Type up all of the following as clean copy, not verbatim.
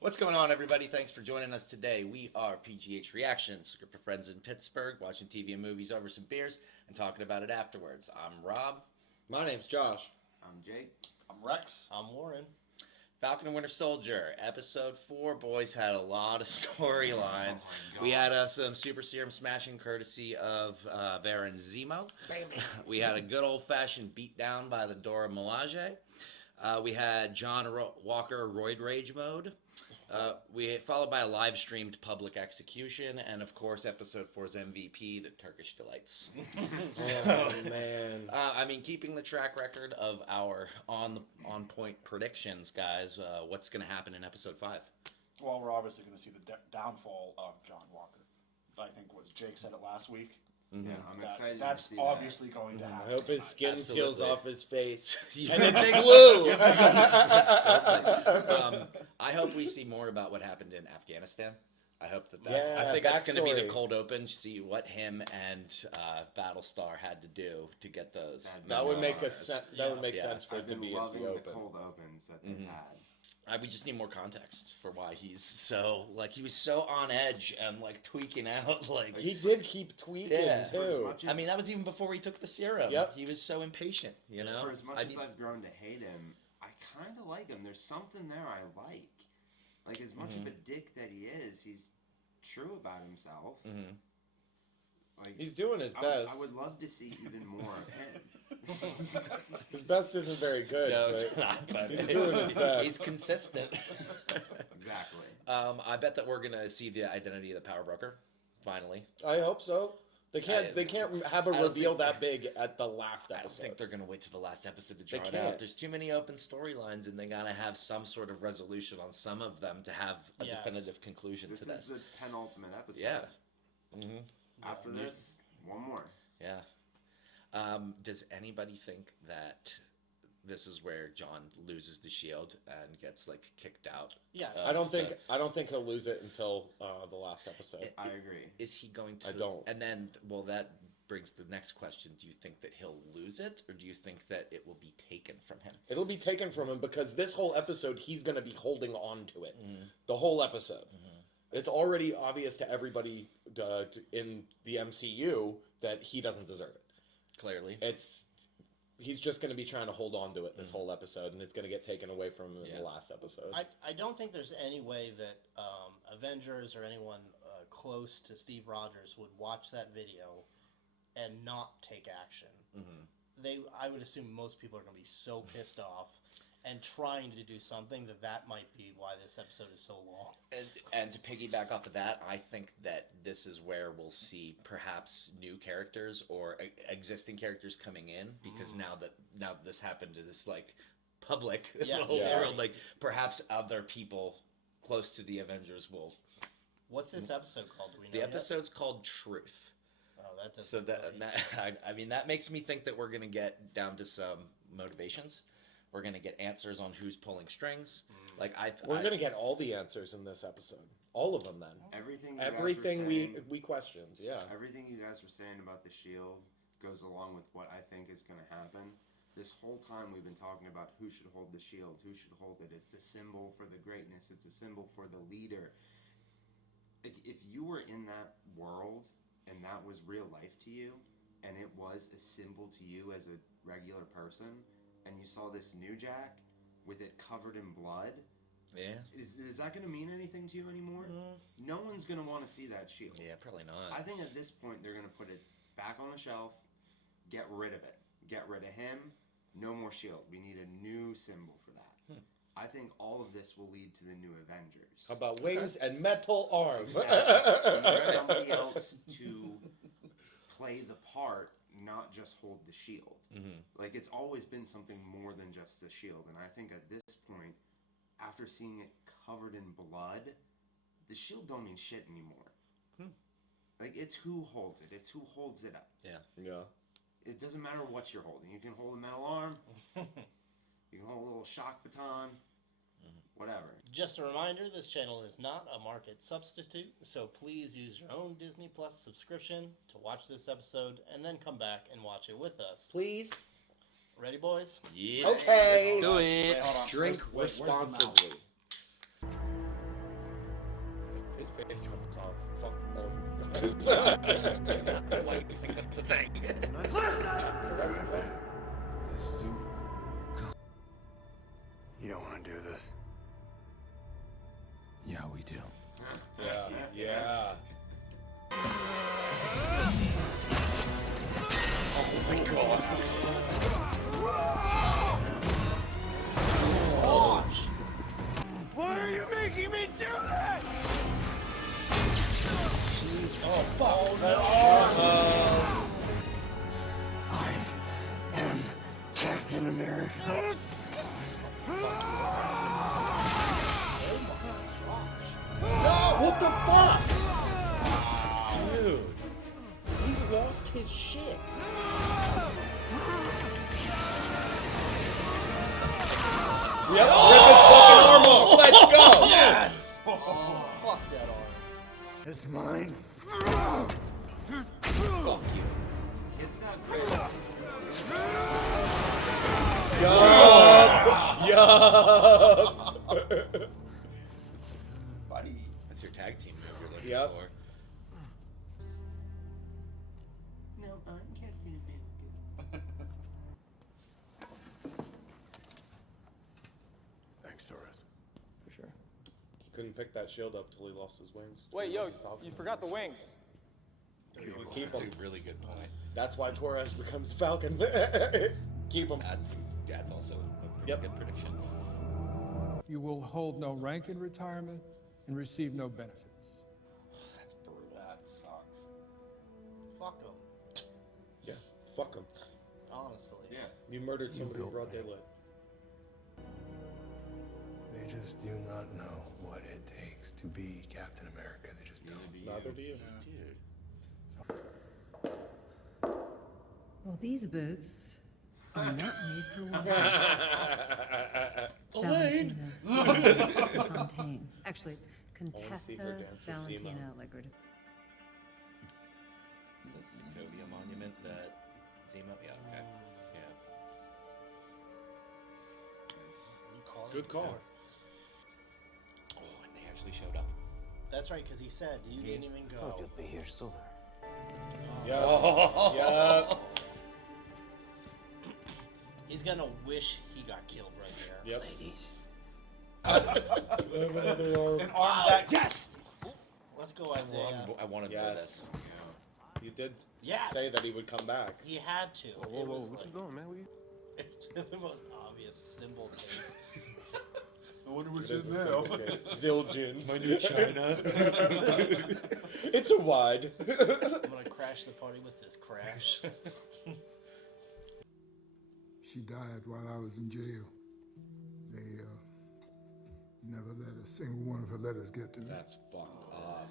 What's going on, everybody? Thanks for joining us today. We are PGH Reactions, a group of friends in Pittsburgh, watching TV and movies over some beers and talking about it afterwards. I'm Rob. My name's Josh. I'm Jake. I'm Rex. I'm Warren. Falcon and Winter Soldier, Episode 4. Boys had a lot of storylines. Oh We had some Super Serum smashing courtesy of Baron Zemo. Baby. We had a good old-fashioned beatdown by the Dora Milaje. We had John Walker Roid Rage mode. We followed by a live-streamed public execution, and of course, Episode 4's MVP, the Turkish Delights. Oh man! I mean, keeping the track record of our on-point predictions, guys. What's going to happen in Episode 5? Well, we're obviously going to see the downfall of John Walker. I think what Jake said it last week. Yeah, I'm excited. That's to see obviously going to happen. I hope his skin Absolutely. peels off his face You and would it's think- blue. I hope we see more about what happened in Afghanistan. I hope that's. Yeah, I think that's going to be the backstory. cold open. See what him and Battlestar had to do to get those. That would make memoirs. that would make Yeah. sense for I've it to been be in loving the the open. cold opens that they've had. We just need more context for why he's so he was so on edge and tweaking out He did keep tweaking Yeah. For as too. much as, I mean, that was even before he took the serum. Yep. He was so impatient, you know. for as much I as mean- I've grown to hate him, I kind of like him. There's something there I like. Like, as much of a dick that he is, he's true about himself. Mhm. Like, He's doing his best. I would love to see even more of him. His best isn't very good. No, it's but not. But he's doing his best. He's consistent. Exactly. I bet that we're gonna see the identity of the power broker finally. I hope so. They can't have a I don't reveal think- that big at the last I don't episode. think they're gonna wait to the last episode to draw it can't. out. There's too many open storylines, and they gotta have some sort of resolution on some of them to have a Yes. definitive conclusion This to is this. the penultimate episode. Yeah. Mm-hmm. After this, one more. Yeah. Does anybody think that this is where John loses the shield and gets kicked out? Yes. I don't think he'll lose it until the last episode. I agree. Is he going to? I don't. And then, well, that brings the next question. Do you think that he'll lose it, or do you think that it will be taken from him? It'll be taken from him because this whole episode he's going to be holding on to it. The whole episode. It's already obvious to everybody in the MCU that he doesn't deserve it. Clearly. He's just going to be trying to hold on to it this whole episode, and it's going to get taken away from him in Yeah. the last episode. I don't think there's any way that Avengers or anyone close to Steve Rogers would watch that video and not take action. I would assume most people are going to be so pissed off and trying to do something that might be why this episode is so long. And to piggyback off of that, I think that this is where we'll see perhaps new characters or existing characters coming in, because now that this happened to this public Yes. the whole Yeah. world, perhaps other people close to the Avengers will. What's this episode called? Do we know The yet? episode's called Truth. Oh, that doesn't So really- I mean, that makes me think that we're gonna get down to some motivations. We're gonna get answers on who's pulling strings. We're going to get all the answers in this episode. All of them, then. Everything you guys were Everything saying- we questioned, yeah. Everything you guys were saying about the shield goes along with what I think is going to happen. This whole time we've been talking about who should hold the shield, who should hold it. It's a symbol for the greatness. It's a symbol for the leader. If you were in that world and that was real life to you, and it was a symbol to you as a regular person, and you saw this New Jack with it covered in blood, Yeah. is that going to mean anything to you anymore? No one's going to want to see that shield. Yeah, probably not. I think at this point they're going to put it back on the shelf, get rid of it. Get rid of him, no more shield. We need a new symbol for that. I think all of this will lead to the new Avengers. How about wings and metal arms? Exactly. We need somebody else to play the part, not just hold the shield. It's always been something more than just the shield. And I think at this point, after seeing it covered in blood, the shield don't mean shit anymore. It's who holds it. It's who holds it up. Yeah. Yeah. It doesn't matter what you're holding. You can hold a metal arm. You can hold a little shock baton. Whatever. Just a reminder, this channel is not a market substitute, so please use your own Disney Plus subscription to watch this episode and then come back and watch it with us. Please. Ready, boys? Yes. Okay. Let's do it. Wait, hold on. Drink Where's the mouth? responsibly. face jumps off. Fuck all you guys. Why do you think that's a thing? That's okay. This suit. You don't want to do this. Yeah, we do. Yeah. Oh my god. Why are you making me do that? Oh fuck! I am Captain America. What the fuck? Dude, he's lost his shit. Yep, rip his fucking arm off. Let's go. Yes! Fuck that arm. It's mine. Fuck you. Kid's not great. Yup. Buddy. That's your tag team move you're looking Yep. for. No, I'm Captain America. Thanks, Torres. For sure. He couldn't pick that shield up till he lost his wings. Wait, yo, Falcon. you forgot the wings. Keep That's him. a really good point. That's why Torres becomes Falcon. Keep him. That's also a pretty Yep. good prediction. You will hold no rank in retirement and receive no benefits. That's brutal. That sucks. Fuck him. Yeah. Fuck him. Honestly. Yeah. You murdered somebody in built broad me. daylight. They just do not know what it takes to be Captain America. They just don't. Neither do you. Dude. Well, these boots are not made for walking. Elaine! Valentina Fontaine. Actually, it's see her Contessa dance with Zemo. Valentina Allegro. That's the Sokovia monument that Zemo. Yeah, okay. Yeah. You called Good him call. before. Oh, and they actually showed up. That's right, because he said you didn't even go. be here sooner. Yep. Yep. He's gonna wish he got killed right there. Yep. Ladies. Have another arm. An arm that. Yes! Let's go, Isaiah. I want to know Yes. this. You did Yes. say that he would come back. He had to. Whoa, It whoa, was what like you doing, man? What you... the most obvious symbol case. I wonder which It is is a now. symbol case. Zildjians. It's my new China. It's a wide. I'm gonna crash the party with this crash. She died while I was in jail. They never let a single one of her letters get to me. That's fucked up.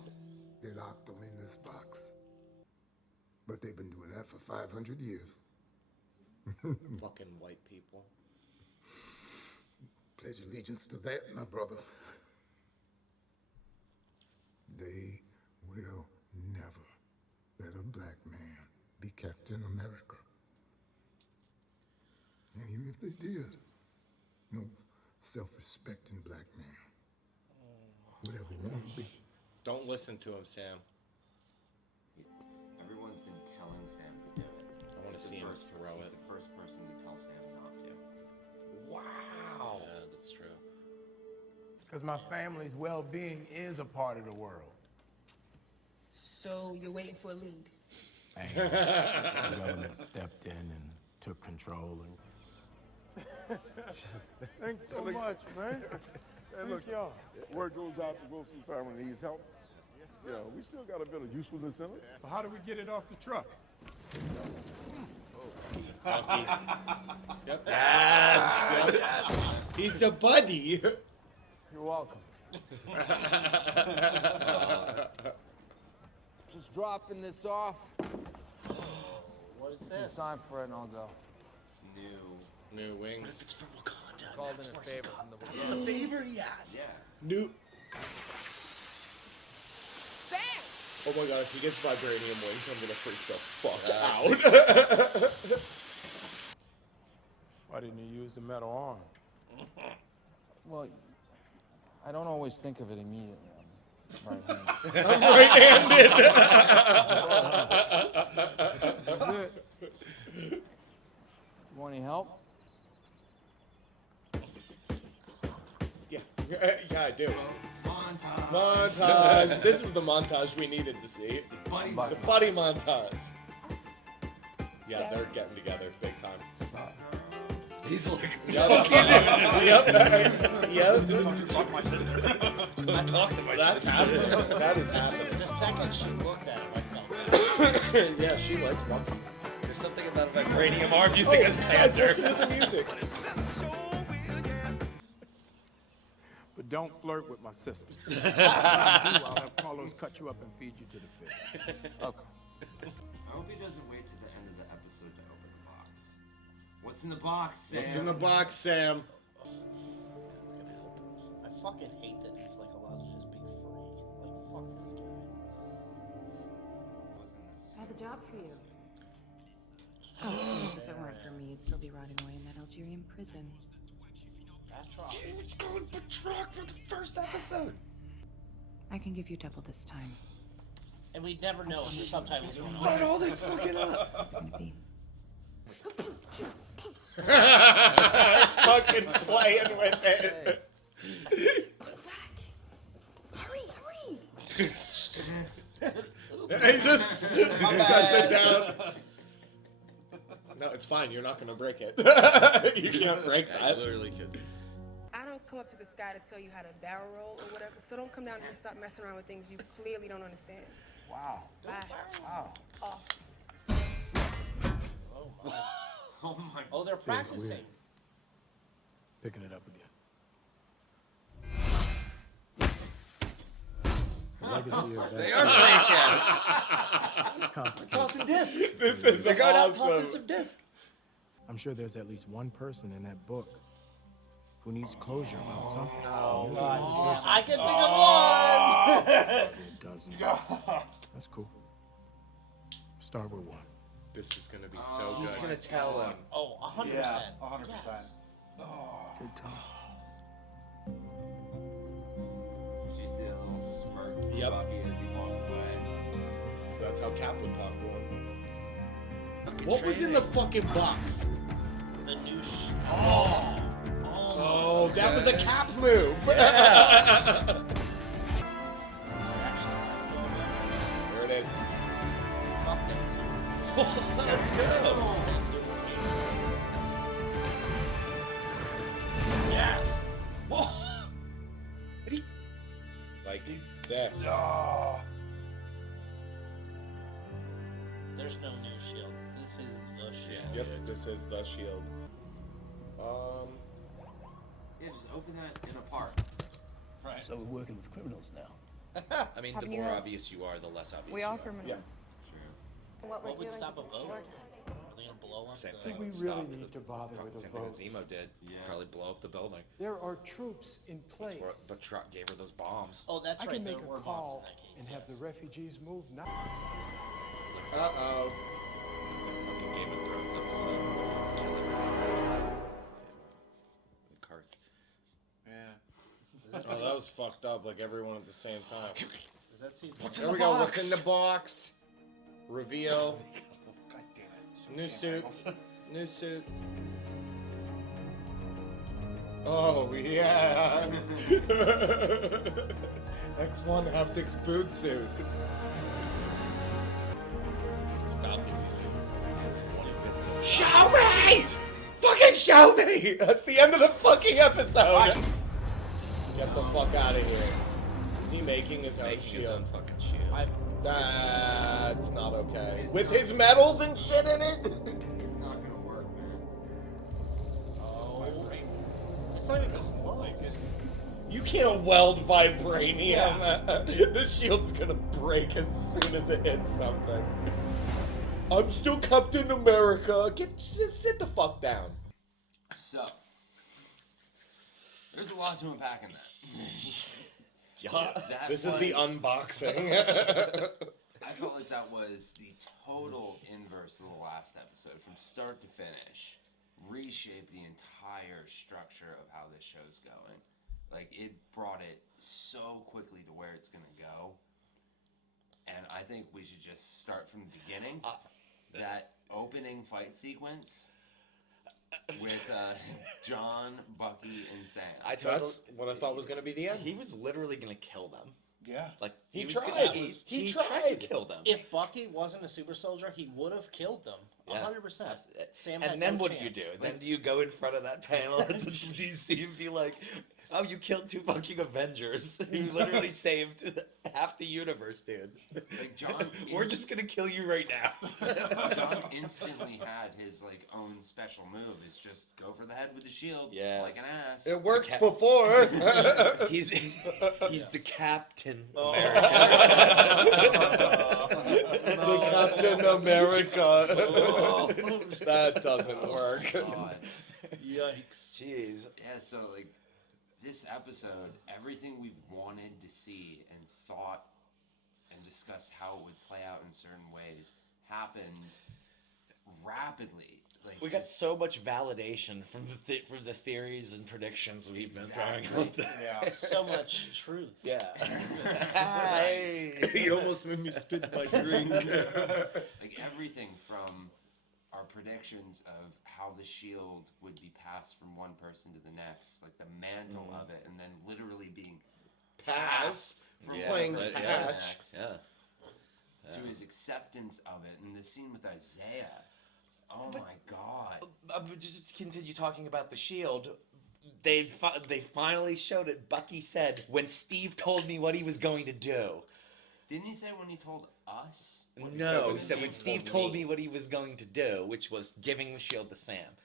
They locked them in this box. But they've been doing that for 500 years. Fucking white people. Pledge allegiance to that, my brother. They will never let a black man be Captain America. And even if they did, no self-respecting black man would ever want to be. Don't listen to him, Sam. Everyone's been telling Sam to do it. I want to He's the see him first- throw He's it. the first person to tell Sam not to. Wow. Yeah, that's true. Because my family's well-being is a part of the world. So you're waiting for a lead? The government stepped in and took control. And... Thanks so much, man. Thank y'all. Word goes out to Wilson's family needs help. Yeah, we still got a bit of usefulness in us. So how do we get it off the truck? Yep. Yes. He's the buddy. You're welcome. Just dropping this off. What is this? Sign for it and I'll go. New wings. It's from Wakanda. Called That's in a where he favor got- from the That's the favor he asked. Yeah. New. Sam! Oh my god, if he gets vibranium wings, I'm gonna freak the fuck out. Why didn't you use the metal arm? Well, I don't always think of it immediately. I'm right-handed. That's it. You want any help? Yeah, I do. Montage. This is the montage we needed to see. The buddy montage. Yeah, they're getting together big time. He's like, Yep. Yep. Fuck my sister. don't talk to my That's sister. happening. That is happening. The second she looked at him, I felt bad. Yeah, she likes walking. There's something about vibranium arm using a Guys, sander. listen to the music. But don't flirt with my sister. If you do, I'll have Carlos cut you up and feed you to the fish. Okay. I hope he doesn't wait to the end of the episode to open the box. What's in the box, Sam? What's in the box, Sam? That's gonna help. I fucking hate that he's like allowed to just be free. Like, fuck this guy. I have a job for you. Oh, please, if it weren't for me, you'd still be rotting away in that Algerian prison. That's right. He was going Batroc for the first episode. I can give you double this time. And we'd never know if the subtitles were Start all this fucking up. What's it gonna be? Fucking playing with it. Go back. Hurry, hurry. He just sets it down. No, it's fine. You're not gonna break it. You can't break I that. literally could. I don't come up to the sky to tell you how to barrel roll or whatever, so don't come down here and start messing around with things you clearly don't understand. Wow. Bye. Wow. Off. Oh my. Oh, they're practicing. Picking it up again. The legacy of They that. are breakouts. Tossing discs. This is They're going out awesome. tossing some discs. I'm sure there's at least one person in that book who needs closure about something. Oh, God. I can think of one! It doesn't. That's cool. Start with one. This is gonna be so good. He's gonna tell him. Oh, 100%. Yeah, 100%. Good time. Did you see that little smirk from Yep. Bucky as he walked away? Because that's how Cap would talk to him. What was in the fucking box? The new Oh, that was a Cap move. There it is. Fuck this. Let's go. Yes! Like this. There's no new shield. This is the shield. Yep, this is the shield. Yeah, just open that in a park. Right. So we're working with criminals now. I mean, the Haven't you more heard? obvious you are, the less obvious We you all are. criminals. Yeah. True. What we're What would doing stop a to vote? support us. Are they gonna blow up Same the... thing we would really stop need to bother with a Same thing that vote. Zemo did. Yeah. Probably blow up the building. There are troops in That's place. what Batroc gave her those bombs. Oh, that's I right. can make there a were call bombs in that case. and have the refugees move now. This is like Uh-oh. some fucking Game of Thrones episode. Kill everyone. Cart. Yeah. Oh, that was fucked up, like everyone at the same time. Is that season? There we go, what's in the box? Reveal. God damn it. New suit. New suit. Oh, yeah. X1 Haptics boot suit. It's Falcon music. Show me! Fucking show me! That's the end of the fucking episode! Get the fuck out of here. Is he making his own Making shield? his own fucking shield. That's not okay. With his medals and shit in it? It's not gonna work, man. Oh. It's not even close. You can't weld vibranium. The shield's gonna break as soon as it hits something. I'm still Captain America. Sit the fuck down. So, there's a lot to unpack in that. That This is the was- unboxing. I felt like that was the total inverse of the last episode, from start to finish. Reshape the entire structure of how this show's going. Like, it brought it so so quickly to where it's gonna go, and I think we should just start from the beginning. That opening fight sequence with John, Bucky, and Sam. That's what I thought was going to be the end. He was literally going to kill them. Yeah. Like He was tried. gonna- He tried tried. to kill them. If Bucky wasn't a super soldier, he would have killed them. 100%. Sam had And then no what do you chance. do? Then do you go in front of that panel at the DC and be like, "Oh, you killed 2 fucking Avengers. You literally saved half the universe, dude. Like John, We're just gonna kill you right now." John instantly had his like own special move. Is just go for the head with the shield, Yeah. like an ass. It worked before. he's the Captain Oh. America. To Captain America. That doesn't work. God. Yikes. Jeez. Yeah, so like this episode, everything we've wanted to see and thought and discussed how it would play out in certain ways happened rapidly. Like We got just- so much validation from the theories and predictions we've been throwing Exactly. out there. Yeah. So much truth. Yeah. Hey. He almost made me spit my drink. like everything from our predictions of how the shield would be passed from one person to the next, like the mantle of it, and then literally being Pass. from Yeah, one playing person to the catch. next, Yeah. to his acceptance of it, and the scene with Isaiah. Oh my God! Just continue talking about the shield. They finally showed it. Bucky said, "When Steve told me what he was going to do." Didn't he say when he told us? What No, he when said when Steve told me what he was going to do, which was giving the shield to Sam.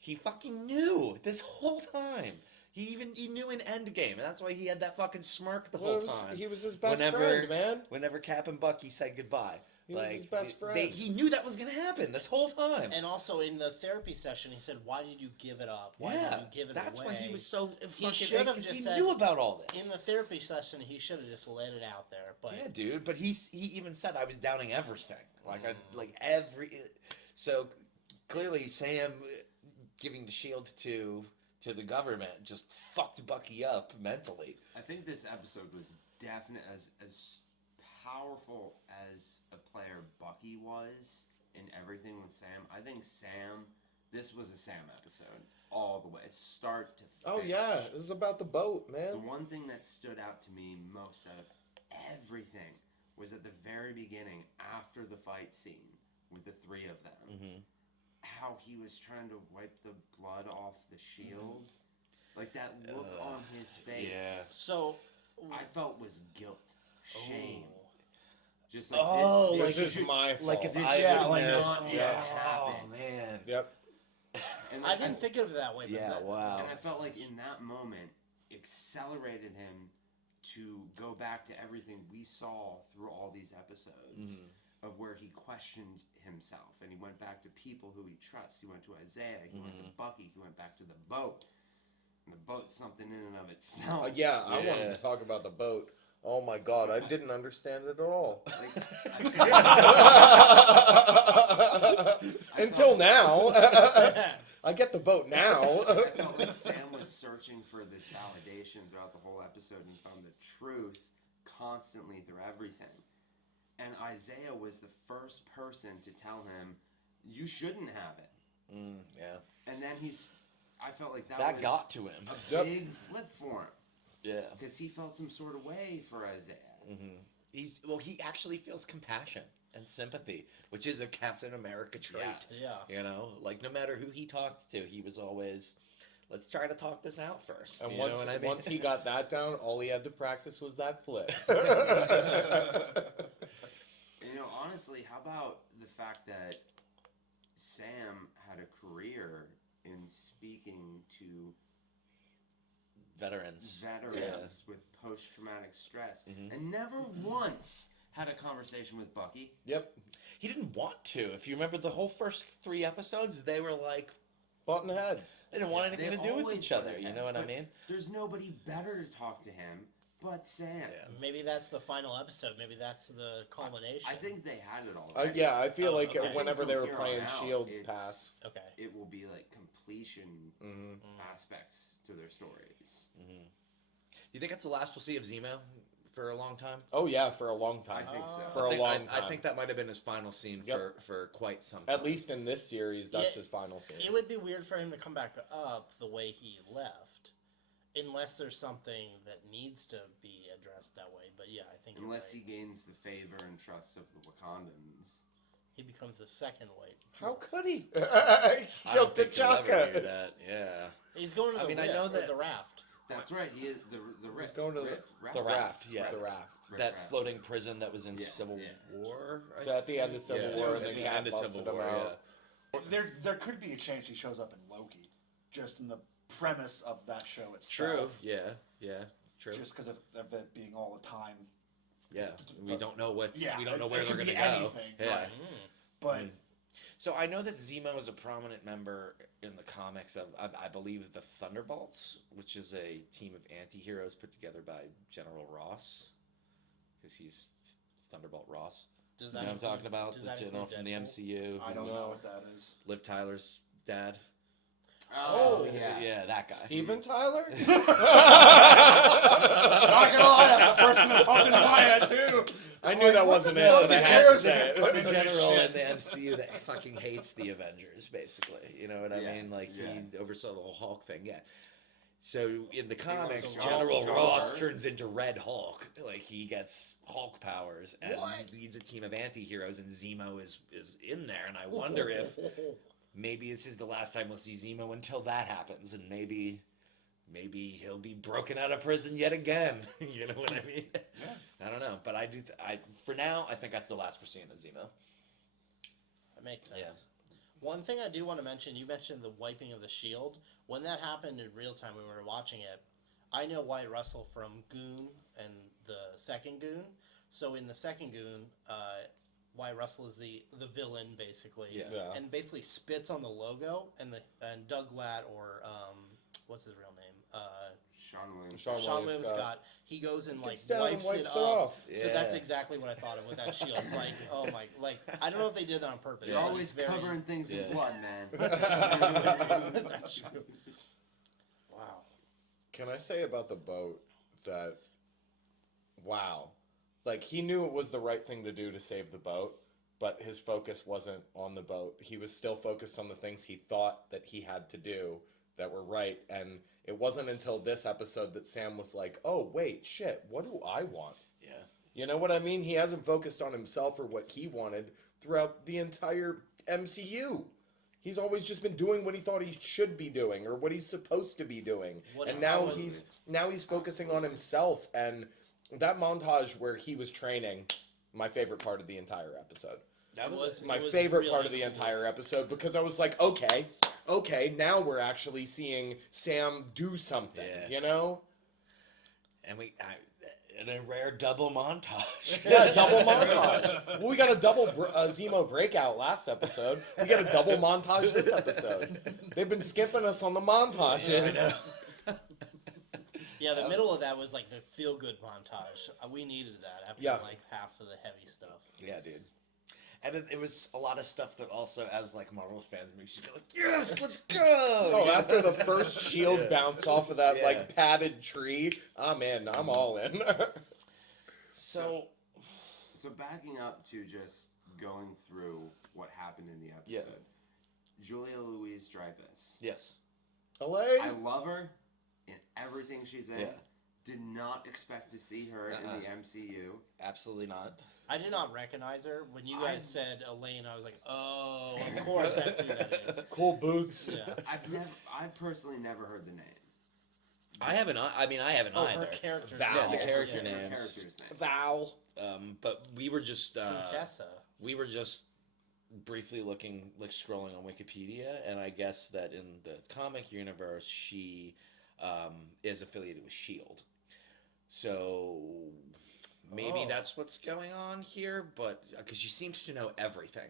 He fucking knew this whole time. He knew in Endgame, and that's why he had that fucking smirk the whole time. He was his best friend, man. Whenever Cap and Bucky said goodbye. He was his best friend. He knew that was going to happen this whole time. And also in the therapy session, he said, "Why did you give it up? Why did you give it that's away?" why he was so He fucking should have because just he said, knew about all this. In the therapy session, he should have just let it out there. But Yeah, dude. But he even said I was doubting everything. Like every. So clearly, Sam giving the shield to the government just fucked Bucky up mentally. I think this episode was definite as powerful as a player Bucky was in everything with Sam. I think this was a Sam episode all the way, start to finish. Oh yeah, it was about the boat, man. The one thing that stood out to me most out of everything was at the very beginning, after the fight scene with the 3 of them, how he was trying to wipe the blood off the shield. Like that look on his face. Yeah. So I felt was guilt, shame. Just like this is my fault. Like if this I should wouldn't have- not have happened. Oh man. Yep. And I didn't think of it that way. But Yeah. Wow. And I felt like in that moment accelerated him to go back to everything we saw through all these episodes of where he questioned himself, and he went back to people who he trusts. He went to Isaiah, he went to Bucky, he went back to the boat. And the boat's something in and of itself. Yeah, I wanted to talk about the boat. Oh my god, I didn't understand it at all. Until now. I get the boat now. I felt like Sam was searching for this validation throughout the whole episode, and he found the truth constantly through everything. And Isaiah was the first person to tell him, you shouldn't have it. Yeah. And then I felt like that was got to him. a big flip for him. Yeah. Because he felt some sort of way for Isaiah. He actually feels compassion and sympathy, which is a Captain America trait. Yes. Yeah. You know, like no matter who he talked to, he was always, let's try to talk this out first. And you know what I mean? once he got that down, all he had to practice was that flip. You know, honestly, how about the fact that Sam had a career in speaking to veterans with post-traumatic stress, and never once had a conversation with Bucky. Yep. He didn't want to. If you remember the whole first 3 episodes, they were like button heads. They didn't want anything They to do with always each other. butted You know heads, what I but mean? There's nobody better to talk to him but Sam. maybe that's the final episode. Maybe that's the culmination. I think they had it all. Yeah, I feel like okay. whenever From they were here on playing out, Shield it's- Pass. Okay. It will be like completion aspects to their stories. You think that's the last we'll see of Zemo for a long time? Oh yeah, for a long time. I think so. For a long time. I think that might have been his final scene for quite some time. At least in this series, that's his final scene. It would be weird for him to come back up the way he left, unless there's something that needs to be addressed that way. But yeah, I think unless he gains the favor and trust of the Wakandans, he becomes the second White. How could he? I Killed don't think he'll ever do T'Chaka. that. Yeah. He's going to the I know that the raft. that's right. He is the He's rift. going to the raft. Yeah. The raft. That floating prison that was in Yeah, Civil yeah. War. I So at the end of Civil Yeah, War, it and was then at the Cap end of busted Civil him War, out. There could be a chance he shows up in Loki, just in the premise of that show itself. True. Yeah. True. Just because of it being all the time. Yeah. We don't know what's. Yeah, we don't know it where they're could going to be go. anything, Yeah. right. But So I know that Zemo is a prominent member in the comics of, I believe, the Thunderbolts, which is a team of anti-heroes put together by General Ross, because he's Thunderbolt Ross. Does You know what I'm talking about? does The that general include from the Deadpool? MCU. I don't No. know what that is. Liv Tyler's dad. Oh yeah. Yeah, that guy. Steven Tyler? Not gonna lie, that's the first one that popped into my head too. I knew that wasn't it. fuck but I is had to yours? say it. The general in the MCU that fucking hates the Avengers, basically. You know what I Yeah, mean? Like, yeah. he oversaw the whole Hulk thing, yeah. So in the comics, John General John Ross Hurt. turns into Red Hulk. Like, he gets Hulk powers and What? leads a team of anti-heroes, and Zemo is in there. And I wonder if maybe this is the last time we'll see Zemo until that happens, and maybe he'll be broken out of prison yet again. You know what I mean? I don't know, but I do. For now, I think that's the last we're seeing of Zemo. That makes sense. Yeah. One thing I do want to mention, you mentioned the wiping of the shield. When that happened in real time when we were watching it, I know Wyatt Russell from Goon and the second Goon. So in the second Goon, Wyatt Russell is the villain basically, Yeah. and basically spits on the logo. And Doug Latt or what's his real name? Sean William Scott. He goes and like Gets down and wipes wipes it it off. off. So that's Yeah. exactly what I thought of with that shield. It's like, oh my, like I don't know if they did that on purpose. You're but always it's very- covering things in Yeah. blood, man. That's true. Wow. Can I say about the boat that, wow, like he knew it was the right thing to do to save the boat, but his focus wasn't on the boat. He was still focused on the things he thought that he had to do that were right. And it wasn't until this episode that Sam was like, oh, wait, shit, what do I want? Yeah. You know what I mean? He hasn't focused on himself or what he wanted throughout the entire MCU. He's always just been doing what he thought he should be doing or what he's supposed to be doing. What And if now I was- he's focusing on himself. And that montage where he was training, my favorite part of the entire episode. That was My it was favorite part really of the cool. entire episode because I was like, okay, now we're actually seeing Sam do something, Yeah. you know? and in a rare double montage. Yeah, double montage. Well, we got a double Zemo breakout last episode. We got a double montage this episode. They've been skipping us on the montages. Yeah, the middle of that was like the feel good montage. We needed that after Yeah. like half of the heavy stuff. Yeah, dude. And it was a lot of stuff that also, as like Marvel fans, makes you go like, yes, let's go. Oh, after the first shield bounce off of that Yeah. like padded tree, I'm in. I'm all in. So backing up to just going through what happened in the episode. Julia Louis-Dreyfus. yes, Elaine. I love her in everything she's in. Yeah. Did not expect to see her in the MCU. absolutely not. I did not recognize her. When you guys said Elaine, I was like, oh, of course that's who that is. Cool boots. Yeah. I've personally never heard the name. I haven't. I mean, I haven't Oh, either. her character. Val. Yeah, the Yeah, character Her names. character's name. Val. But we were just Contessa. we were just briefly looking, like scrolling on Wikipedia, and I guess that in the comic universe, she is affiliated with Shield. So maybe that's what's going on here, but because she seems to know everything.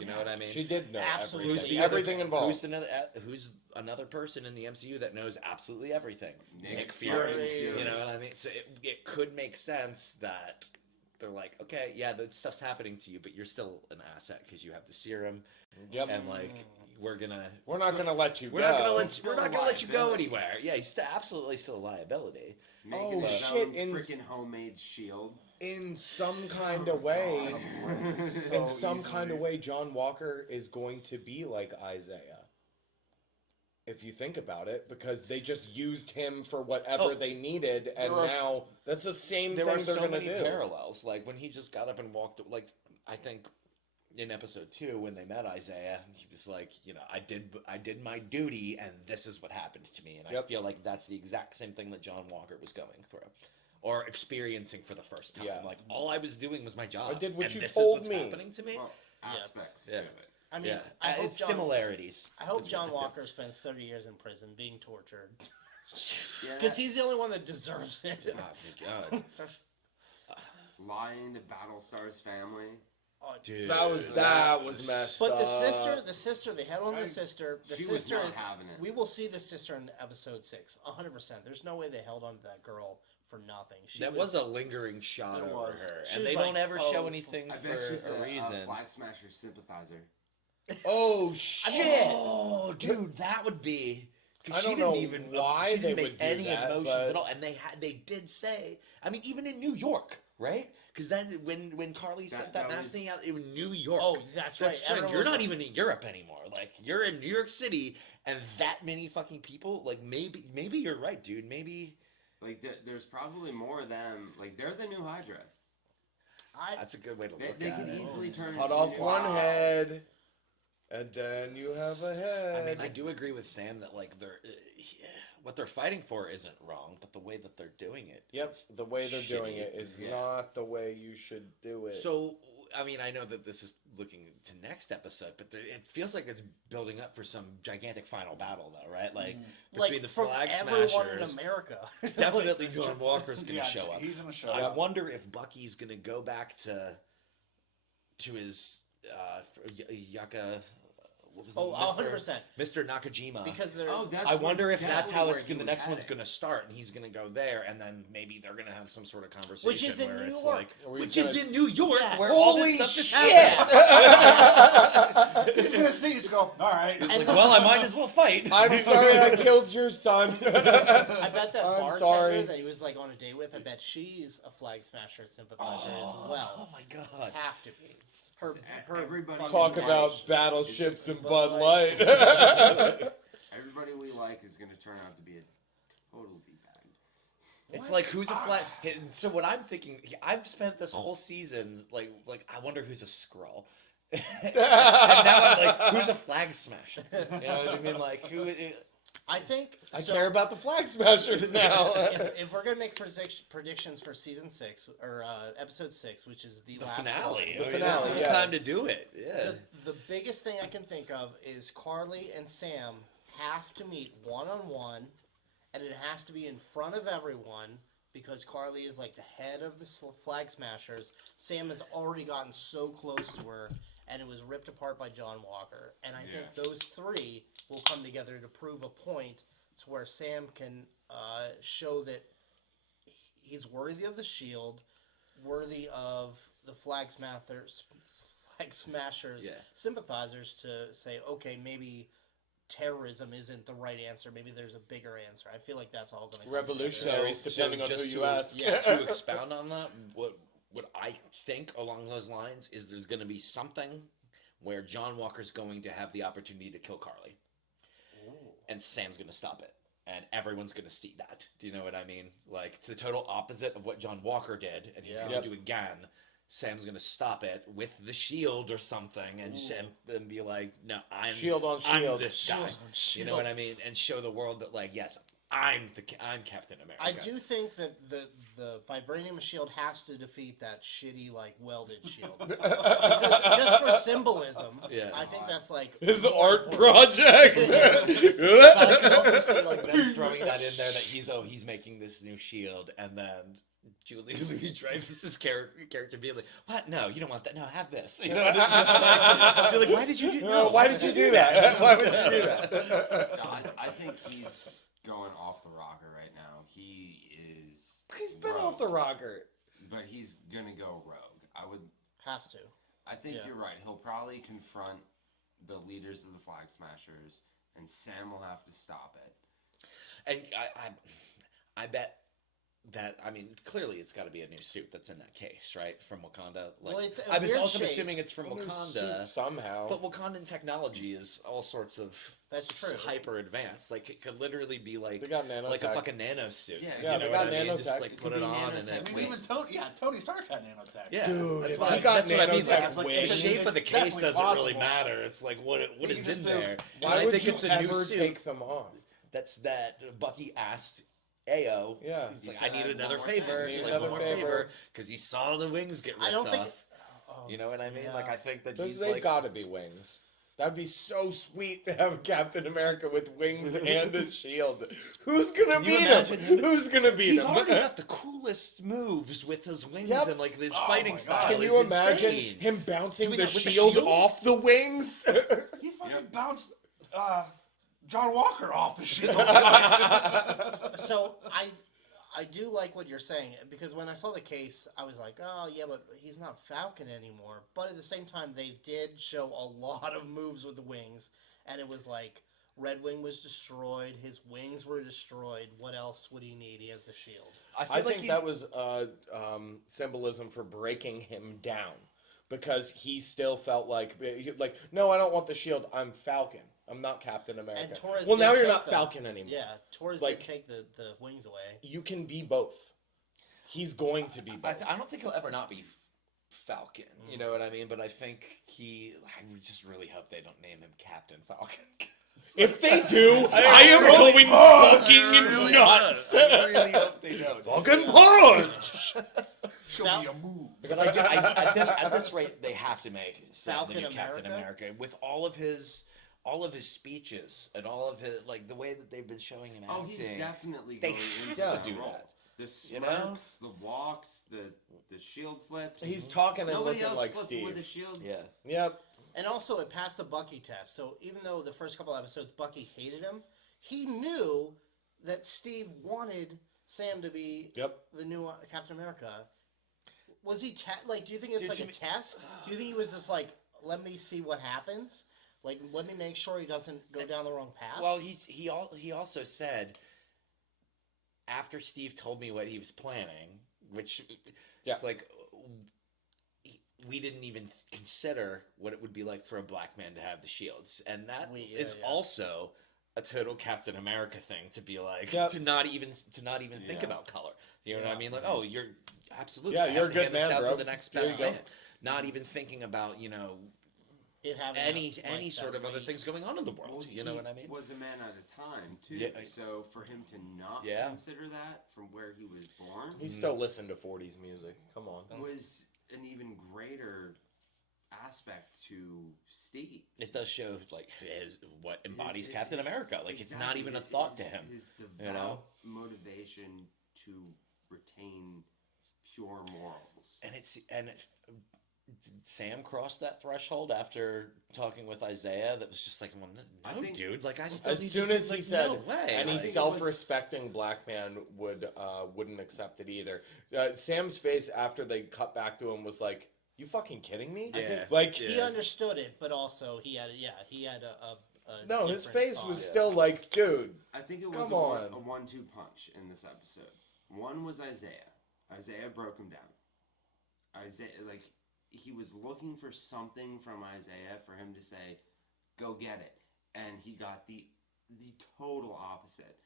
You know what I mean? She did know Absolutely. everything. Who's the everything involved. Who's another person in the MCU that knows absolutely everything? Nick Fury. Fury. You know what I mean? So it could make sense that they're like, okay, yeah, the stuff's happening to you, but you're still an asset because you have the serum. Yep. And like, we're not gonna let you we're go. not gonna let Still we're not a gonna let you go liability. anywhere. Yeah, he's absolutely still a liability. Making his shit, own in- freaking homemade shield. In some kind of way, in some kind of easily. way, John Walker is going to be like Isaiah. If you think about it, because they just used him for whatever Oh, they needed, and there are now that's the same There thing are they're so gonna many do. parallels. Like when he just got up and walked, like I think in episode 2 when they met Isaiah, he was like, I did my duty, and this is what happened to me. And I feel like that's the exact same thing that John Walker was going through, or experiencing for the first time. Yeah. Like all I was doing was my job. I did what and you this told is what's me. happening to me. Well, aspects Yeah. to it. I mean, Yeah, I hope it's John, similarities. I hope between John the two. Walker spends 30 years in prison being tortured. Yeah, Because he's the only one that deserves it. Oh my god, lying to Battlestar's family. Oh, dude, That was messed But up. the sister, they had on the sister. The She was sister not is. having it. We will see the sister in episode 6, 100%. There's no way they held on to that girl for nothing. That was a lingering shot It over was. her, She and was they like, don't ever oh, show anything I for bet she's a reason. Flag Smasher sympathizer. Oh shit! Oh, dude, that would be. 'Cause I she don't didn't know even why she didn't they make would do any that, emotions but- at all, and they did say. I mean, even in New York, right? Because then when Carly sent that that nasty was- out, it was New York. Oh, that's right. You're Everyone not was- even in Europe anymore. Like you're in New York City, and that many fucking people. Like maybe you're right, dude. Maybe Like there's probably more of them. Like they're the new Hydra. that's a good way to look They at could it. easily turn. Cut into off new- one head, and then you have a head. I mean, I do agree with Sam that like what they're fighting for isn't wrong, but the way that they're doing it. Yep, is the way they're doing shitty. it is Yeah. not the way you should do it. So, I mean, I know that this is looking to next episode, but it feels like it's building up for some gigantic final battle, though, right? Like between like the from Flag everyone in Smashers, America. definitely John Walker's going to Yeah, show up. he's gonna show I up. wonder if Bucky's going to go back to his Yaka. What was the Oh, 100%. Mr. Nakajima. Because they're. Oh, that's I wonder if that's how where it's he gonna. The was next one's headed. gonna start, and he's gonna go there, and then maybe they're gonna have some sort of conversation Which is in where New it's York. like, Or he's which is gonna- in New York, Yes. where all Holy this stuff is shit! happening. He's gonna see. He's go. All right. It's like, well, I might as well fight. I'm sorry I killed your son. I bet that I'm bartender sorry. that he was like on a date with, I bet she's a Flag Smasher sympathizer as Oh well. my god. Have to be. Her Everybody fucking Talk wife. about battleships and Bud Bud Light. Everybody we like is going to turn out to be a total d-bag. It's like who's a flag. So what I'm thinking, I've spent this whole season like I wonder who's a Skrull. And now I'm like, who's a Flag Smasher? You know what I mean? Like who? I think. I so care about the Flag Smashers now. if we're gonna make predictions for season 6 or episode 6, which is the last Finale. The I mean, finale, This is yeah. the time to do it. Yeah. the biggest thing I can think of is Carly and Sam have to meet one-on-one, and it has to be in front of everyone because Carly is like the head of the Flag Smashers. Sam has already gotten so close to her, and it was ripped apart by John Walker. And I think those three will come together to prove a point to where Sam can show that he's worthy of the shield, worthy of the Flag Smashers Yeah. sympathizers to say, okay, maybe terrorism isn't the right answer. Maybe there's a bigger answer. I feel like that's all going to Revolutionaries, depending on who just you ask. To expound on that, what I think along those lines is there's going to be something where John Walker's going to have the opportunity to kill Carly, and Sam's going to stop it, and everyone's going to see that. Do you know what I mean? Like it's the total opposite of what John Walker did, and he's going to do again. Sam's going to stop it with the shield or something, and be like, "No, I'm Shield on I'm shield. this guy." You know what I mean? And show the world that, like, yes, I'm Captain America. I do think that the vibranium shield has to defeat that shitty like welded shield. Because just for symbolism, Yeah. I think that's like His art project. But I can also see like them throwing that in there that he's making this new shield, and then Julie Louis-Dreyfus's character being like, "What? No, you don't want that. No, have this." You know, it's just like, she's like, "Why did you do? No, why did you do that? Why would you do that? No, I think he's going off the rocker right now. He is. He's been rogue, off the rocker. but he's gonna go rogue. has to. I think Yeah. you're right. He'll probably confront the leaders of the Flag Smashers, and Sam will have to stop it. And I bet that, I mean, clearly it's got to be a new suit that's in that case, right? From Wakanda. Like, Well, it's a I was weird also shape. assuming it's from A new Wakanda. suit somehow. But Wakandan technology is all sorts of That's true. hyper advanced. Like, it could literally be like They got nanotech. like a fucking nano suit. Yeah, yeah, you they know got what I mean? Just nanotech. like It put could it be on nanotech. and I mean, even Tony Stark had nanotech. Yeah, Dude, that's if what he got that's what I mean. nanotech Like, It's like, the it's shape of the case definitely doesn't really possible. matter. It's like what You is can just in do- there. And Why I would think you it's a new ever suit. take them off? That Bucky asked Ao. Yeah. He's He like, said, I need "I had another one more thing." favor. Need Like, another one more favor. favor. Because he saw the wings get ripped I don't think. off. You know what I mean? Yeah. Like, I think that Because he's they've like... got to be wings. That'd be so sweet to have Captain America with wings and a shield. Who's gonna Can you beat imagine him? him? Who's gonna beat He's him? already got the coolest moves with his wings Yep. and like his Oh fighting my God. style. Can is you imagine insane. him bouncing Doing the that with the shield shield? off the wings? He fucking bounced John Walker off the shield. So I do like what you're saying, because when I saw the case, I was like, oh yeah, but he's not Falcon anymore. But at the same time, they did show a lot of moves with the wings, and it was like Red Wing was destroyed, his wings were destroyed. What else would he need? He has the shield. I think that was symbolism for breaking him down, because he still felt like, no, I don't want the shield. I'm Falcon. I'm not Captain America. And Torres well, did now you're take not them. Falcon anymore. Yeah, Torres Like- did take the wings away. You can be both. He's going to be both. I don't think he'll ever not be Falcon. You know what I mean? But I think I would just really hope they don't name him Captain Falcon. If they do, I am going fucking nuts. I really hope they don't. Fucking punch! Show me a move. But at this rate, they have to make Sam the new Falcon Captain America? America with all of his speeches and all of his like the way that they've been showing him Oh, acting. he's definitely They going have into to that do role. that. The You know? smirks, the walks, the shield flips. He's talking and Nobody looking else like flipped Steve. with a shield. Yeah. Yep. And also, it passed the Bucky test. So even though the first couple episodes Bucky hated him, he knew that Steve wanted Sam to be the new Captain America. Was he do you think it's Dude, like to a me- test? Do you think he was just like, let me see what happens? Like, let me make sure he doesn't go down the wrong path? Well, he also said after Steve told me what he was planning, which it's like we didn't even consider what it would be like for a black man to have the shields, and that is also a total Captain America thing to be like to not even think about color. You know what I mean? Like, oh, you're absolutely Yeah, I you're have a to good hand this man, down bro. to the next There you best go. man. Not even thinking about it having any sort of other things going on in the world. Well, You know he what I mean? was a man at a time too. Yeah. So for him to not Yeah. consider that from where he was born, He still listened to 40s music. Come on. was an even greater aspect to Steve. It does show like what embodies It- Captain America. Like it's not Exactly. even a His- thought to his- him. His devout You know? motivation to retain pure morals. And Sam crossed that threshold after talking with Isaiah. That was just like, well, I no, think- dude. Like I still As need soon to, as he like, said no way. any Like, self-respecting black man wouldn't accept it either. Sam's face after they cut back to him was like, "You fucking kidding me?" Yeah. Like he understood it, but also he had a no, his different face thought. was still like, "Dude, I think it was come a on." 1-2 punch in this episode. One was Isaiah. Isaiah broke him down. Isaiah, like, he was looking for something from Isaiah for him to say, go get it. And he got the total opposite.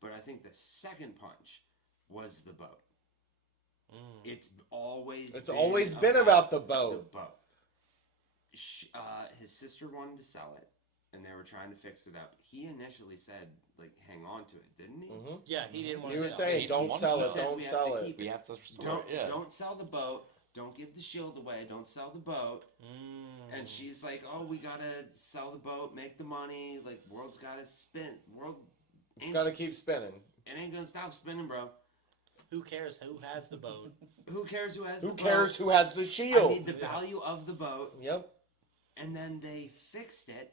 But I think the second punch was the boat. It's always been about the boat. His sister wanted to sell it, and they were trying to fix it up. He initially said, like, hang on to it, didn't he? Mhm. Yeah, he didn't want He to was sell. saying, He "Don't wants sell to it, sell don't We have sell to it." keep we have to restore Don't, it. Yeah. don't sell the boat. Don't give the shield away. Don't sell the boat. And she's like, oh, we gotta sell the boat, make the money. Like, world's gotta spin. It's gotta keep spinning. It ain't gonna stop spinning, bro. Who cares who has the boat? Who cares who has Who the boat? cares who has the I shield? need the value of the boat. Yep. And then they fixed it,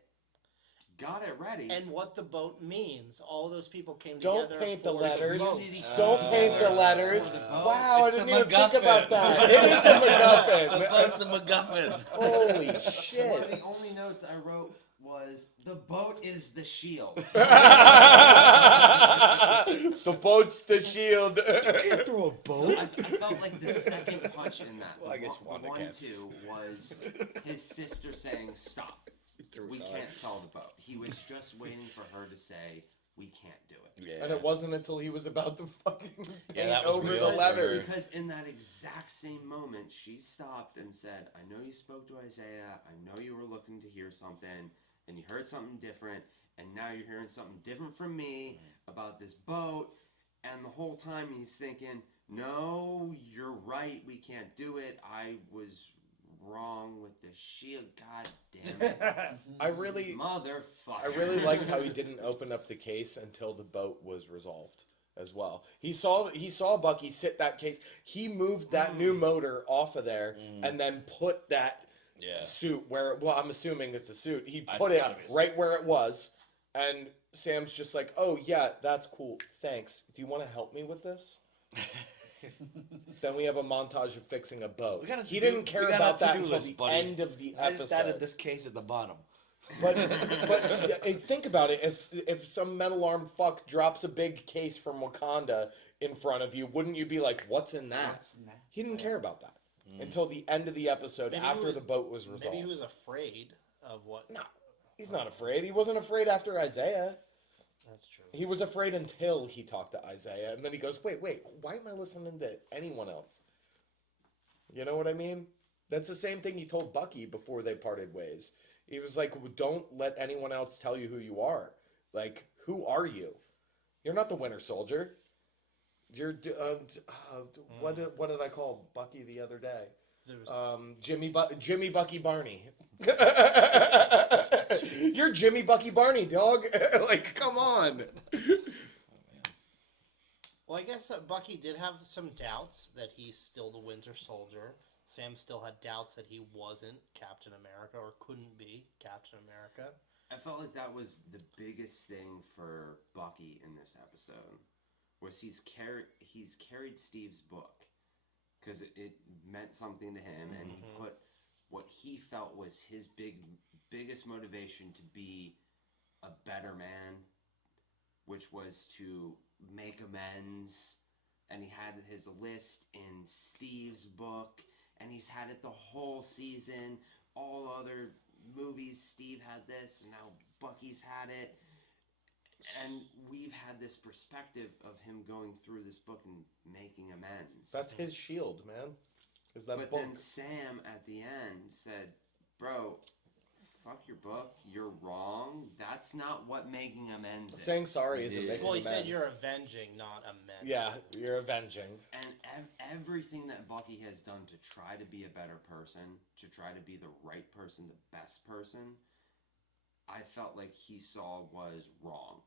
got it ready. And what the boat means. All those people came Don't together. paint the for letters. boat. Don't paint the letters. For the boat. Wow, It's I a didn't even think MacGuffin. about that. It is a MacGuffin. A boat's a MacGuffin. Holy One of shit. the only notes I wrote was the boat is the shield. The boat's the shield. Can't throw a boat. So I felt like the second punch in that, Well, I guess the Wanda one, can. two, was his sister saying, stop. We can't sell the boat. He was just waiting for her to say, we can't do it. Yeah. And it wasn't until he was about to fucking paint that was over real the letters. Because in that exact same moment, she stopped and said, I know you spoke to Isaiah. I know you were looking to hear something, and you heard something different, and now you're hearing something different from me about this boat. And the whole time he's thinking, no, you're right. We can't do it. I was wrong with the shield. God damn it. I really Motherfucker. liked how he didn't open up the case until the boat was resolved as well. He saw Bucky sit that case. He moved that new motor off of there and then put that suit where, well, I'm assuming it's a suit. He put it right where it was, and Sam's just like, oh yeah, that's cool. Thanks. Do you want to help me with this? Then we have a montage of fixing a boat. He didn't care about that until the end of the episode. I just added this case at the bottom. But think about it. If some metal armed fuck drops a big case from Wakanda in front of you, wouldn't you be like, "What's in that?" He didn't care about that until the end of the episode, after the boat was resolved. Maybe he was afraid of what. No, he's not afraid. He wasn't afraid after Isaiah. That's true. He was afraid until he talked to Isaiah, and then he goes, wait, why am I listening to anyone else? You know what I mean? That's the same thing he told Bucky before they parted ways. He was like, don't let anyone else tell you who you are. Like, who are you? You're not the Winter Soldier. You're, what did I call Bucky the other day? Jimmy Bucky Barney. You're Jimmy Bucky Barney, dog. Like, come on. Well, I guess that Bucky did have some doubts that he's still the Winter Soldier. Sam still had doubts that he wasn't Captain America or couldn't be Captain America. I felt like that was the biggest thing for Bucky in this episode. Was he's carried Steve's book because it meant something to him, and he put what he felt was his biggest motivation to be a better man, which was to make amends. And he had his list in Steve's book, and he's had it the whole season. All other movies, Steve had this, and now Bucky's had it. And we've had this perspective of him going through this book and making amends. That's his shield, man. Is that but book? Then Sam at the end said, bro, fuck your book. You're wrong. That's not what making amends is. Saying sorry isn't making Well, he amends. said you're avenging, not amending. Yeah, you're avenging. And everything that Bucky has done to try to be a better person, to try to be the right person, the best person, I felt like he saw was wrong.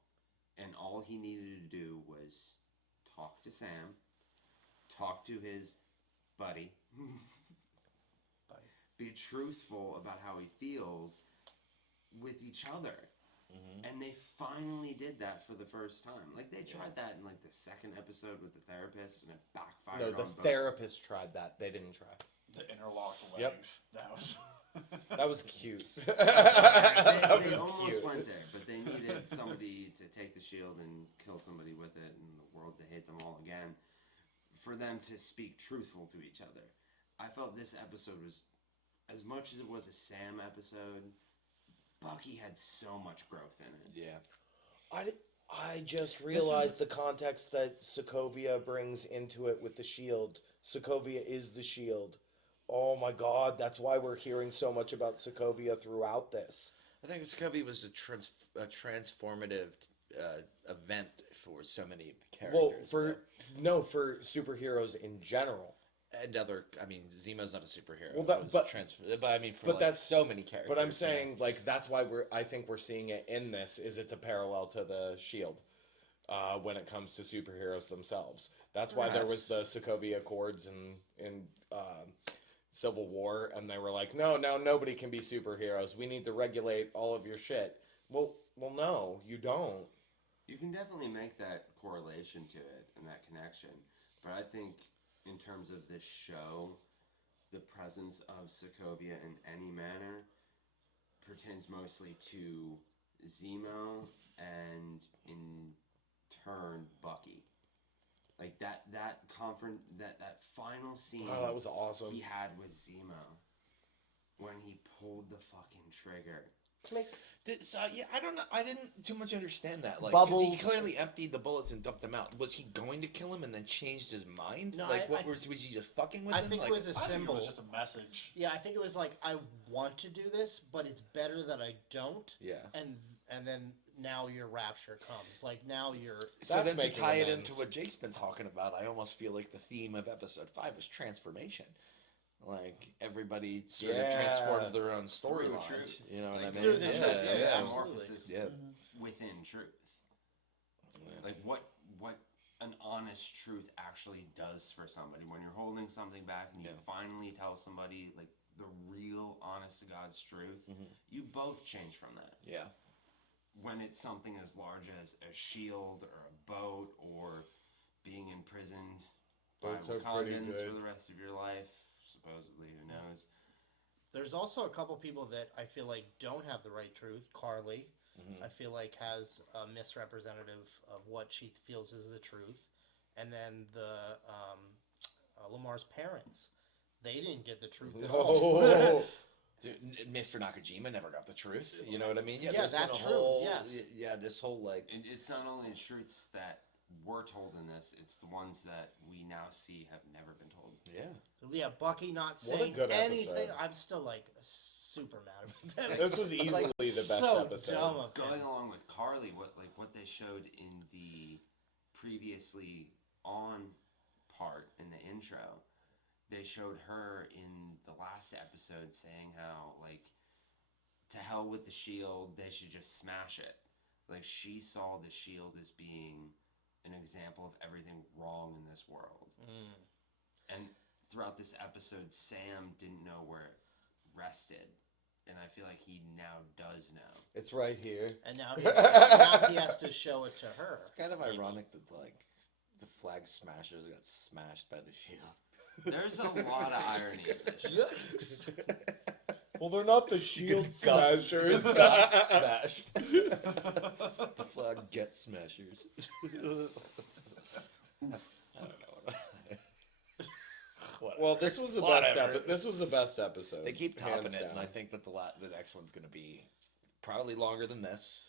And all he needed to do was talk to Sam, talk to his buddy, be truthful about how he feels with each other. And they finally did that for the first time. Like, they tried that in, like, the second episode with the therapist, and it backfired No, on the both. therapist tried that. They didn't try. The interlocked legs. Yep. That was... That was cute. They was almost cute. went there, but they needed somebody to take the shield and kill somebody with it, and the world to hate them all again, for them to speak truthful to each other. I felt this episode was, as much as it was a Sam episode, Bucky had so much growth in it. Yeah. I just realized the context that Sokovia brings into it with the shield. Sokovia is the shield. Oh my God, that's why we're hearing so much about Sokovia throughout this. I think Sokovia was a transformative event for so many characters. Well, for superheroes in general. And other, I mean, Zemo's not a superhero. Well, but I mean, that's so many characters. But I'm saying, like, that's why I think we're seeing it in this. Is it's a parallel to the Shield when it comes to superheroes themselves. That's why there was the Sokovia Accords in Civil War, and they were like, no, now nobody can be superheroes. We need to regulate all of your shit. Well, no, you don't. You can definitely make that correlation to it and that connection, but I think in terms of this show, the presence of Sokovia in any manner pertains mostly to Zemo and in turn Bucky. Like that final scene. Oh, that was awesome. He had with Zemo when he pulled the fucking trigger. I don't know. I didn't too much understand that. Like, 'cause he Bubbles. clearly emptied the bullets and dumped them out. Was he going to kill him and then changed his mind? No, like, was he just fucking with him? I think like, it was a I think it symbol. was just a message. Yeah, I think it was like, I want to do this, but it's better that I don't. Yeah. And then now your rapture comes. Like, now you're... So That's then to making tie it amends. into what Jake's been talking about, I almost feel like the theme of episode 5 was transformation. Like, everybody sort of transformed their own storylines. truth. You know what I mean? through the truth, yeah, Metamorphosis Yeah. within truth. Yeah. Like what an honest truth actually does for somebody when you're holding something back and you finally tell somebody like the real honest to God's truth. You both change from that. Yeah. When it's something as large as a shield or a boat or being imprisoned by Boats are pretty Wakandans good. for the rest of your life, supposedly, who knows? There's also a couple people that I feel like don't have the right truth. Carly, I feel like, has a misrepresentative of what she feels is the truth. And then the Lamar's parents, they didn't get the truth at all. Oh. Dude, Mr. Nakajima never got the truth. You know what I mean? Yeah, there's been that's a true, whole, yes. Yeah, this whole like. And it's not only the truths that were told in this, it's the ones that we now see have never been told. Yeah. Yeah, Bucky not What a saying good anything. episode. I'm still like super mad about that. This was easily Like, the best so episode. dumb of Going him. along with Carly, what they showed in the previously on part in the intro, they showed her in the last episode saying how, like, to hell with the shield, they should just smash it. Like, she saw the shield as being an example of everything wrong in this world. And throughout this episode, Sam didn't know where it rested. And I feel like he now does know. It's right here. And now he has to show it to her. It's kind of ironic that like the flag smashers got smashed by the shield. There's a lot of irony in this. Well, they're not the shield Guts- smashers. Guts smashed. The flag get smashers. I don't know. Whatever. Well, this was the best Whatever. This was the best episode. They keep hands topping it, and down. I think that the next one's going to be probably longer than this.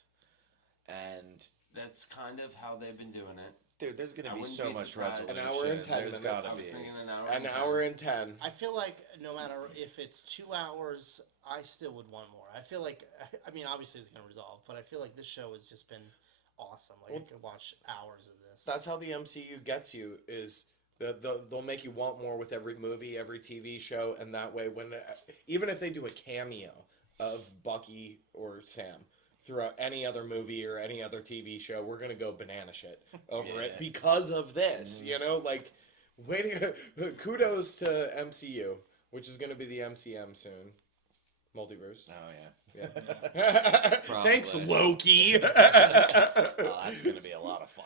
And That's kind of how they've been doing it. dude, there's going I to be wouldn't so be much surprised. resolution. An hour and 10 There's minutes. I gotta was be. thinking an hour. An and 10. hour and 10. I feel like no matter if it's 2 hours, I still would want more. I feel like, I mean, obviously it's going to resolve, but I feel like this show has just been awesome. Like, I could watch hours of this. That's how the MCU gets you. Is they'll make you want more with every movie, every TV show, and that way, when even if they do a cameo of Bucky or Sam throughout any other movie or any other TV show, we're gonna go banana shit over it because of this. You know, like, kudos to MCU, which is gonna be the MCM soon. Multiverse. Oh Yeah. Probably. Thanks, Loki. Oh, that's going to be a lot of fun.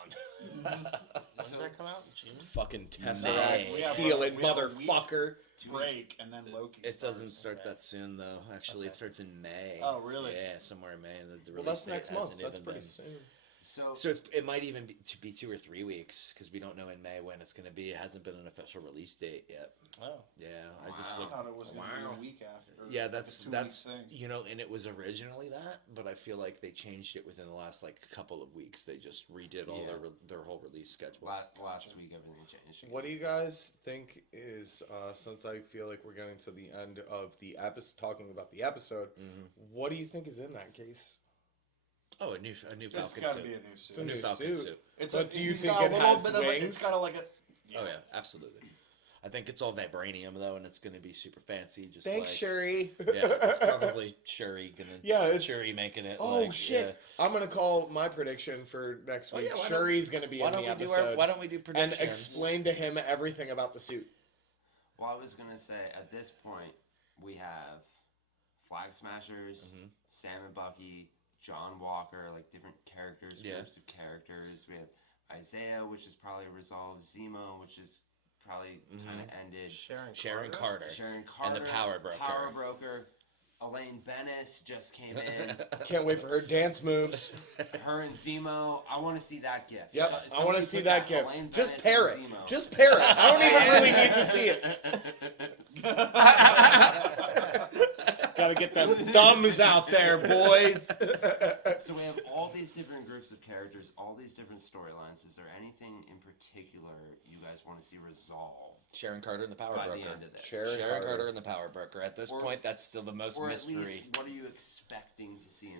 When's that come out? June? Fucking May. Tesseract stealing we have a week motherfucker. break, and then Loki. It doesn't starts. start that soon, though. Actually, it starts in May. Oh, really? Yeah, somewhere in May. And the Well, release that's date next month. hasn't That's even pretty been- soon. So So it might even be 2 or 3 weeks because we don't know in May when it's going to be. It hasn't been an official release date yet. Oh. Yeah, I just I looked. thought it was going to be a week after. or Yeah, like a that's 2 that's week thing. you know, and it was originally that, but I feel like they changed it within the last like couple of weeks. They just redid all their whole release schedule. last week everything changed. What do you guys think is, since I feel like we're getting to the end of the episode, talking about the episode, what do you think is in that case? Oh, a new It's Falcon got to suit. be a new suit. It's a new Falcon suit. suit. It's But do you he's think got it a little has bit of wings? it's kind of like a. Oh yeah, absolutely. I think it's all vibranium though, and it's going to be super fancy. Just Thanks, like, Shuri. Yeah, it's probably Shuri gonna. Yeah, it's- Shuri making it. Oh like, shit! I'm gonna call my prediction for next week. yeah, why don't- Shuri's gonna be Why in don't the we do episode. why don't we do and predictions? explain to him everything about the suit. Well, I was gonna say at this point we have Flag Smashers, Sam and Bucky, John Walker, like different characters, groups of characters. We have Isaiah, which is probably resolved. Zemo, which is probably kind of ended. Sharon Carter. Sharon Carter And the Power Broker. Power Broker. Elaine Bennis just came in. Can't wait for her dance moves. Her and Zemo. I want to see that gift. Yep, I want to Somebody see put that gift. Elaine Just Bennis pair and it. Zemo. Just pair it. I don't even really need to see it. Gotta get them thumbs out there, boys. So we have all these different groups of characters, all these different storylines. Is there anything in particular you guys want to see resolved? Sharon Carter and the Power By the Broker. end of this. Sharon Carter and the Power Broker. At this point, that's still the most Or mystery. at least, what are you expecting to see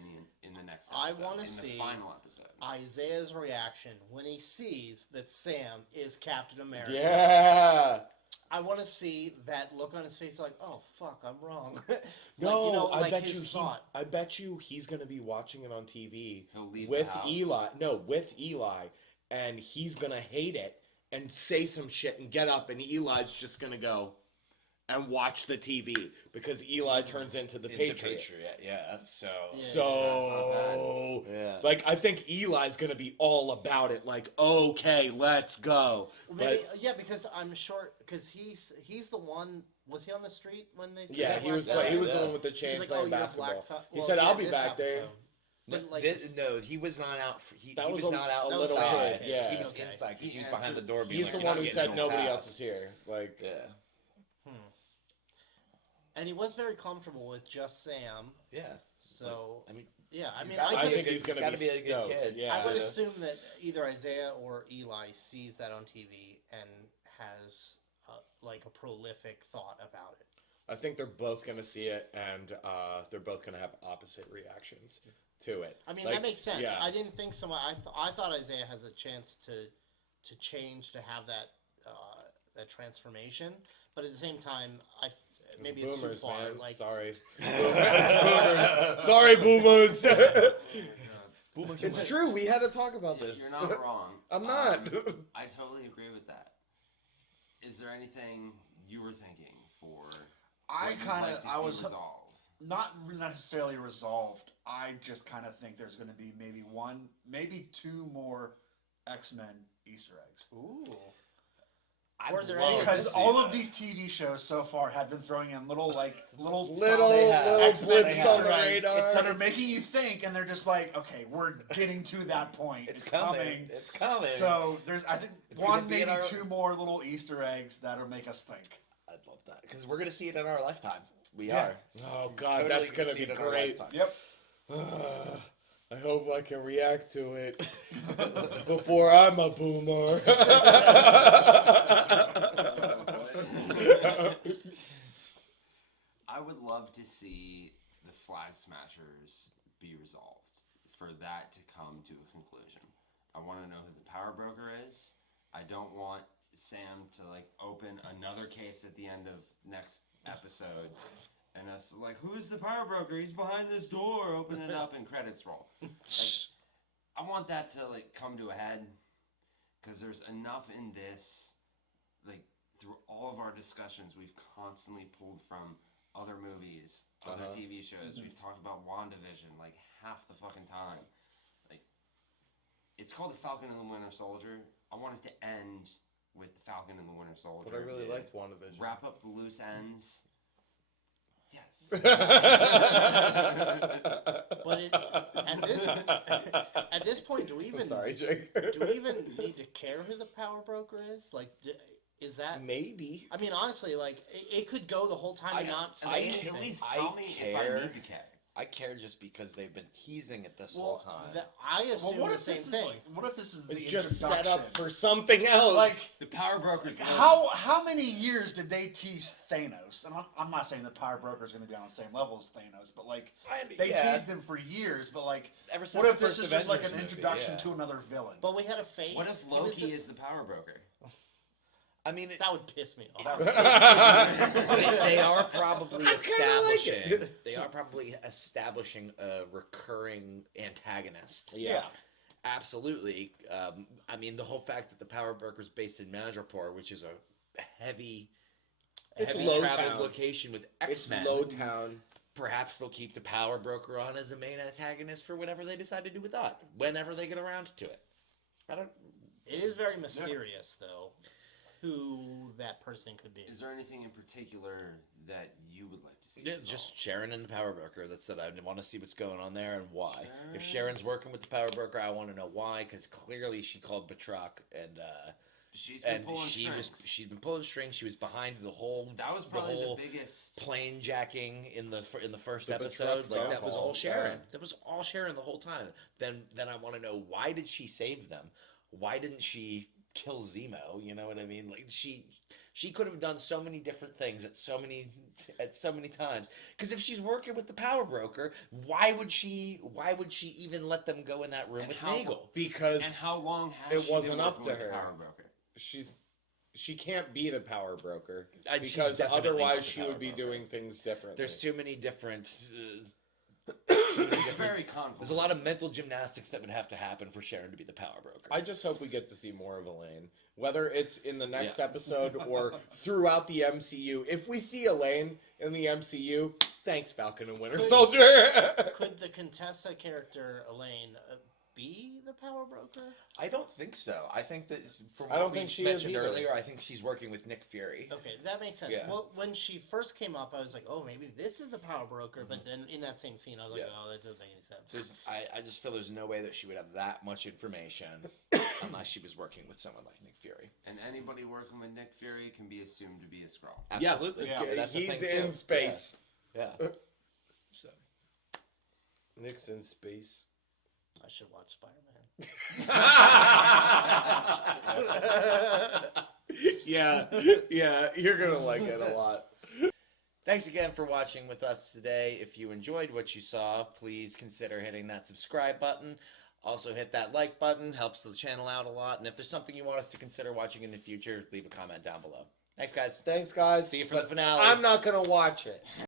in the next I episode? want to in see the final episode. Isaiah's reaction when he sees that Sam is Captain America. Yeah. I want to see that look on his face, like, "Oh fuck, I'm wrong." No, I bet his you thought. I bet you he's gonna be watching it on TV He'll leave with the house. Eli. No, with Eli, and he's gonna hate it and say some shit and get up, and Eli's just gonna go and watch the TV because Eli turns into the Patriot. Yeah. So, Yeah. like, I think Eli's gonna be all about it. Like, okay, let's go. Maybe, yeah, because I'm sure because he's the one. Was he on the street when they? Said Yeah, that he was. black guy? He was the Yeah. one with the He chain was like, playing "Oh, you're a basketball. black fe-" He Well, said, yeah, "I'll be this back there." episode. But, like, No, he was not out. He That was was not out. a little outside. kid, yeah. He was Okay. inside because he was He behind the answered- door. Being He's like, the "You're one not who getting said in this nobody house." else is here. Like, Yeah. And he was very comfortable with just Sam. Yeah. So I mean, yeah, I mean, gotta I be a think good- he's gonna gotta be be a good stoked. kid. Yeah, I would assume that either Isaiah or Eli sees that on TV and has like a prolific thought about it. I think they're both gonna see it, and they're both gonna have opposite reactions to it. I mean, Like, that makes sense. yeah. I didn't think so much. I thought Isaiah has a chance to change, to have that that transformation, but at the same time, maybe it's boomers, too far. man. Like, Sorry, boomers. Sorry, boomers. It's true. We had to talk about this. You're not wrong. I'm not. I totally agree with that. Is there anything you were thinking for? I what you'd kind like of, to I see was resolved? not necessarily resolved. I just kind of think there's going to be maybe two more X-Men Easter eggs. ooh. I'd there love any- to Because see all that. of these TV shows so far have been throwing in little little X-Men blips Easter on the eggs radar. instead of making you think, and they're just like, okay, we're getting to that point. It's coming. It's coming. So there's, I think, It's gonna one be in maybe our- two more little Easter eggs that'll make us think. I'd love that because we're gonna see it in our lifetime. We Yeah. are. Oh God, Totally that's gonna see be it in our great. lifetime. Yep. I hope I can react to it before I'm a boomer. I would love to see the Flag Smashers be resolved, for that to come to a conclusion. I want to know who the Power Broker is. I don't want Sam to open another case at the end of next episode, and us like, who's the Power Broker? He's behind this door. Open it up and credits roll. I want that to come to a head, because there's enough in this. Through all of our discussions, we've constantly pulled from other movies, other TV shows. We've talked about WandaVision half the fucking time. It's called The Falcon and the Winter Soldier. I want it to end with The Falcon and the Winter Soldier. But I really liked WandaVision. Wrap up the loose ends. Yes. But at this point, do we even Sorry, Jake. do we even need to care who the Power Broker is? Is that Maybe? I mean, honestly, it could go the whole time and not say anything. At least tell me if I need to care. I care just because they've been teasing it this whole time. I assume what the if same this is thing. what if this is the It's just introduction? set up for something else. The Power Broker. How many years did they tease Thanos? And I'm not saying the Power Broker is going to be on the same level as Thanos, but they teased him for years. But Ever since what the if this first is just an Avengers movie, introduction yeah. to another villain? But we had a face. What if Loki is the Power Broker? I mean, that would piss me off. they are probably establishing. They are probably establishing a recurring antagonist. Yeah. Absolutely. I mean, the whole fact that the Power Broker is based in Madripoor, which is a heavy It's traveled Lowtown. location with It's X-Men. Lowtown. Perhaps they'll keep the Power Broker on as a main antagonist for whatever they decide to do with that, whenever they get around to it. I don't. It is very mysterious, though. who that person could be. Is there anything in particular that you would like to see? Yeah, just Sharon and the power broker. That said, I want to see what's going on there and why. If Sharon's working with the power broker, I want to know why, because clearly she called Batroc and she's been pulling strings. She'd been pulling strings. She was behind the whole. That was probably the biggest plane jacking in the first The episode. Batroc Like phone that was call, all Sharon. yeah. That was all Sharon the whole time. Then I want to know, why did she save them? Why didn't she kill Zemo? You know what I mean? Like she could have done so many different things at so many times. Because if she's working with the power broker, why would she even let them go in that room with Nagel? Because and how long has it wasn't up to with the her. power broker? She can't be the power broker She's because definitely not otherwise the she power would be broker. doing things differently. There's too many different. It's very convoluted. There's a lot of mental gymnastics that would have to happen for Sharon to be the power broker. I just hope we get to see more of Elaine, whether it's in the next episode or throughout the MCU. If we see Elaine in the MCU, thanks Falcon and Winter Soldier. Could the Contessa character Elaine be the power broker? I don't think so. I think that from I don't what we think she is mentioned either. earlier, I think she's working with Nick Fury. Okay, that makes sense. Yeah. Well, when she first came up, I was like, oh, maybe this is the power broker. But then in that same scene, I was like, oh, that doesn't make any sense. I just feel there's no way that she would have that much information unless she was working with someone like Nick Fury. And anybody working with Nick Fury can be assumed to be a Skrull. Absolutely. Yeah, That's a he's thing, in too. space. Yeah. So. Nick's in space. I should watch Spider-Man. yeah, you're gonna like it a lot. Thanks again for watching with us today. If you enjoyed what you saw, please consider hitting that subscribe button. Also hit that like button, helps the channel out a lot. And if there's something you want us to consider watching in the future, leave a comment down below. Thanks, guys. Thanks, guys. See you for the finale. I'm not gonna watch it.